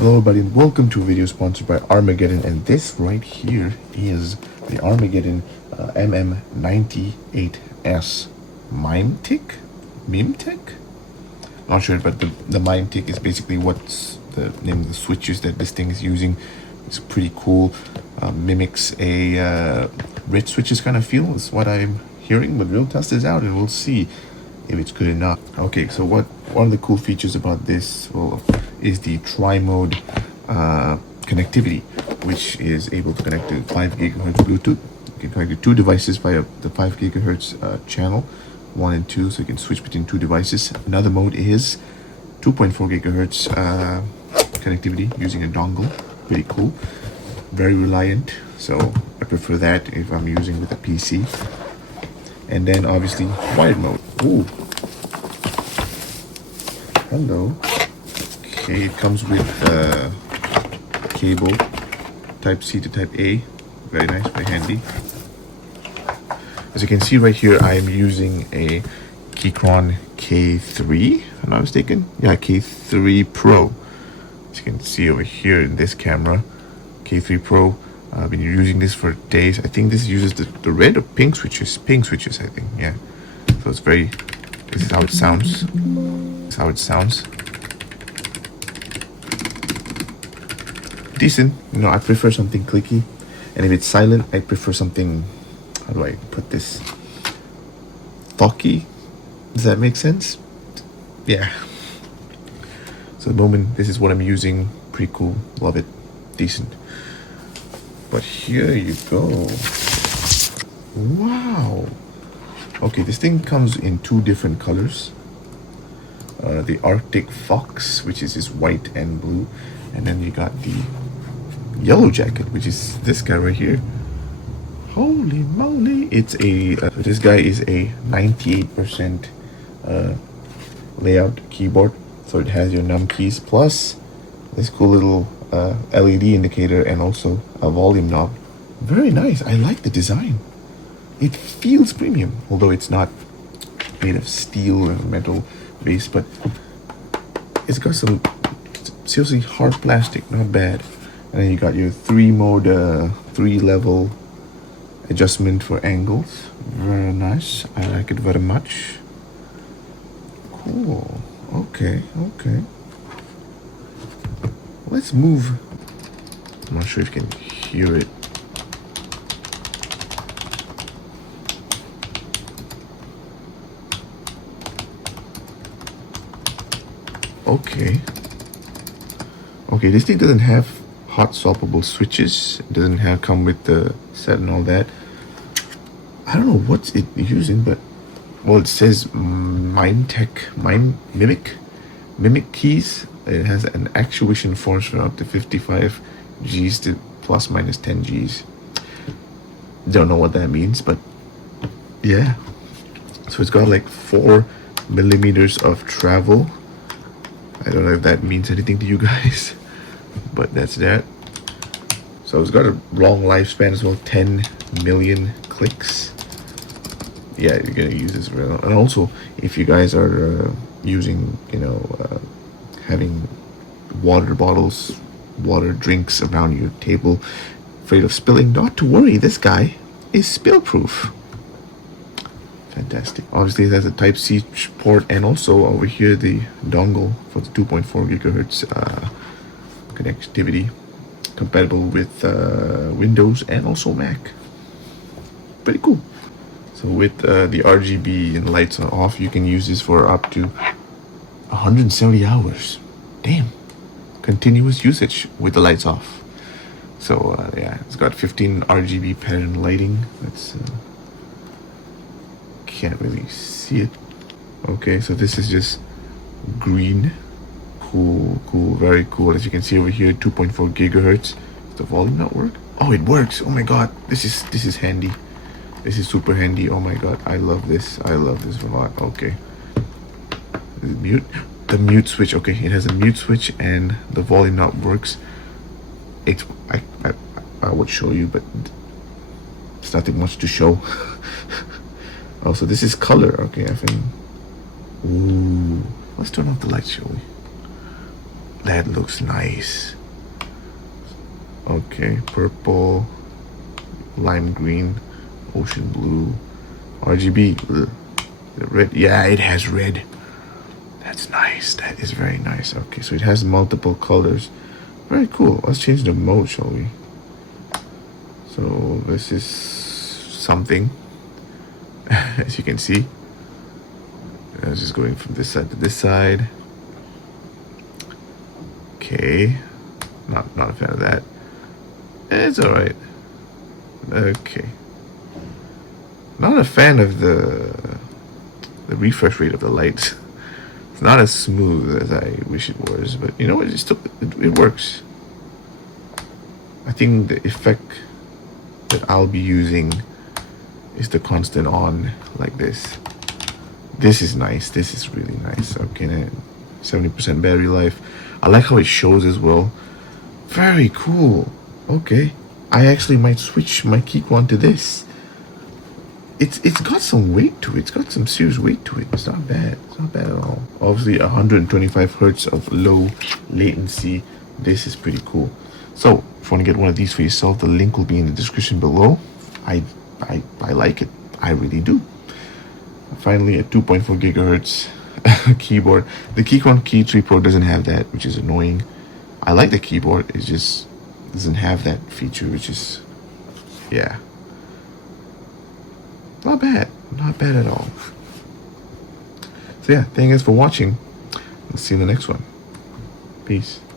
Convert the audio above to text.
Hello everybody and welcome to a video sponsored by Armaggeddon, and this right here is the Armaggeddon MM-98S MIMIQ? Not sure, but the MIMIQ is basically what's the name of the switches that this thing is using. It's pretty cool. Mimics a red switches kind of feel is what I'm hearing, but we'll test this out and we'll see if it's good enough. Okay, so one of the cool features about this is the tri-mode connectivity, which is able to connect to 5 gigahertz Bluetooth. You can connect to two devices via the 5 gigahertz channel 1 and 2, so you can switch between two devices. Another mode is 2.4 gigahertz connectivity using a dongle. Pretty cool, very reliant, so I prefer that if I'm using with a PC. And then obviously wired mode. Ooh, hello. Okay, it comes with cable type C to type A. Very nice, very handy. As you can see right here, I am using a Keychron K3, if I'm not mistaken. Yeah, K3 Pro. As you can see over here in this camera, K3 Pro. I've been using this for days. I think this uses the red or pink switches. Pink switches, I think. Yeah. So it's very. This is how it sounds. This is how it sounds. Decent. You know, I prefer something clicky, and if it's silent, I prefer something. How do I put this? Talky. Does that make sense? Yeah. So at the moment, this is what I'm using. Pretty cool. Love it. Decent. But here you go. Wow. Okay, this thing comes in two different colors. The Arctic Fox, which is this white and blue. And then you got the Yellow Jacket, which is this guy right here. Holy moly. It's a, this guy is a 98% layout keyboard. So it has your num keys plus this cool little LED indicator and also a volume knob. Very nice. I like the design. It feels premium, although it's not made of steel or metal base, but it's got some seriously hard plastic, not bad. And then you got your 3-mode 3-level adjustment for angles. Very nice. I like it very much. Cool. Okay. Let's move. I'm not sure if you can hear it. Okay, this thing doesn't have hot swappable switches. It doesn't come with the set and all that. I don't know what's it using, but well, it says MIMIQ keys. It has an actuation force for up to 55 Gs to plus minus 10 Gs. Don't know what that means, but yeah. So it's got like 4 millimeters of travel. I don't know if that means anything to you guys, but that's that. So it's got a long lifespan as well, 10 million clicks. Yeah, you're gonna use this real. And also, if you guys are using, having water bottles, water drinks around your table, afraid of spilling, not to worry, this guy is spill proof. Fantastic. Obviously it has a type C port, and also over here the dongle for the 2.4 gigahertz connectivity, compatible with Windows and also Mac. Pretty cool. So with the RGB and lights are off, you can use this for up to 170 hours. Damn. Continuous usage with the lights off. So yeah, it's got 15 RGB pattern lighting. That's can't really see it. Okay, so this is just green. Cool, very cool. As you can see over here, 2.4 gigahertz. Does the volume not work? Oh, it works. Oh my god, this is handy. This is super handy. Oh my god, I love this. I love this a lot. Okay. The mute switch. Okay, it has a mute switch and the volume knob works. It's I would show you, but it's nothing much to show. Also, this is color. Okay, I think. Ooh, let's turn off the lights, shall we? That looks nice. Okay, purple, lime green, ocean blue, RGB. Ugh. The red, yeah, it has red. That's nice. That is very nice. Okay, so it has multiple colors. Very cool. Let's change the mode, shall we? So this is something, as you can see. I was just going from this side to this side. Okay, not a fan of that. It's all right. Okay, not a fan of the refresh rate of the lights. It's not as smooth as I wish it was, but you know what? It works. I think the effect that I'll be using is the constant on like this. This is nice. This is really nice. Okay, 70% battery life. I like how it shows as well. Very cool. Okay, I actually might switch my Keyquant to this. It's got some weight to it. It's got some serious weight to it. It's not bad. It's not bad at all. Obviously, 125 hertz of low latency. This is pretty cool. So, if you want to get one of these for yourself, the link will be in the description below. I like it. I really do. Finally, a 2.4 gigahertz keyboard. The Keyquant Key 3 Pro doesn't have that, which is annoying. I like the keyboard. It just doesn't have that feature, which is, yeah. Not bad. Not bad at all. So yeah, thank you guys for watching. Let's see you in the next one. Peace.